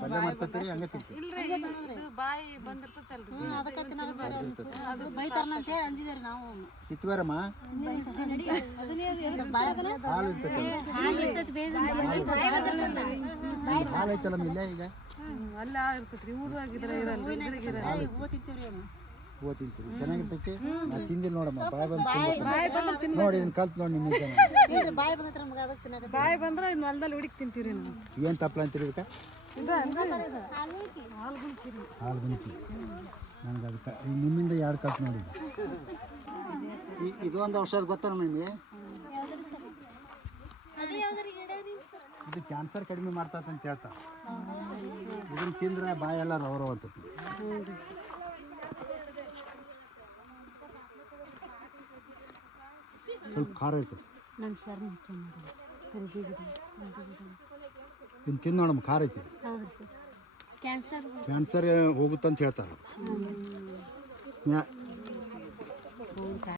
ಪಲ್ಯ ಮಾಡ್ಕೊತೀರಿ ಹಂಗೆ ತಿಂತೀರಿ ಕಿತ್ಬೇರಮ್ಮ ಹಾಲು ಹಾಲು ಐತಲ್ಲಮ್ಮ ಇಲ್ಲೇ ಈಗ ಹೂವು ತಿಂತೀರಿ ಚೆನ್ನಾಗಿರ್ತೈತಿ ನಾ ತಿಂದಿಲ್ಲ ನೋಡಮ್ಮ ಬಾಯ್ ಬಂದು ನೋಡಿ ಇದನ್ನ ಕಲ್ತು ನೋಡಿ ನಿಮ್ಮ ಬಾಯಿ ಬಂದ್ರೆ ಇನ್ನು ಹೊಲದಲ್ಲಿ ಹುಡುಕಿ ತಿಂತೀವಿ ನಾವು. ಏನು ತಪ್ಪಲ ಅಂತೀರಿ ಇದಕ್ಕೆ ಹಾಲು ಗುಣಿತಿ ನನಗೆ ಅದಕ್ಕೆ ನಿಮ್ಮಿಂದ ಎರಡು ಕಲ್ತು ನೋಡಿ ಇದೊಂದು ಔಷಧ ಗೊತ್ತಾ ನಿಮಗೆ ಇದು ಕ್ಯಾನ್ಸರ್ ಕಡಿಮೆ ಮಾಡ್ತಂತ ಹೇಳ್ತಾರೆ ಇದನ್ನು ತಿಂದರೆ ಬಾಯೆಲ್ಲ ರವರ ಅಂತೈತಿ ಸ್ವಲ್ಪ ಖಾರ ಇರ್ತದೆ ಇನ್ನು ತಿಂದು ನೋಡಮ್ಮ ಖಾರ ಐತಿ ಕ್ಯಾನ್ಸರ್ ಹೋಗುತ್ತಂತ ಹೇಳ್ತಾರೆ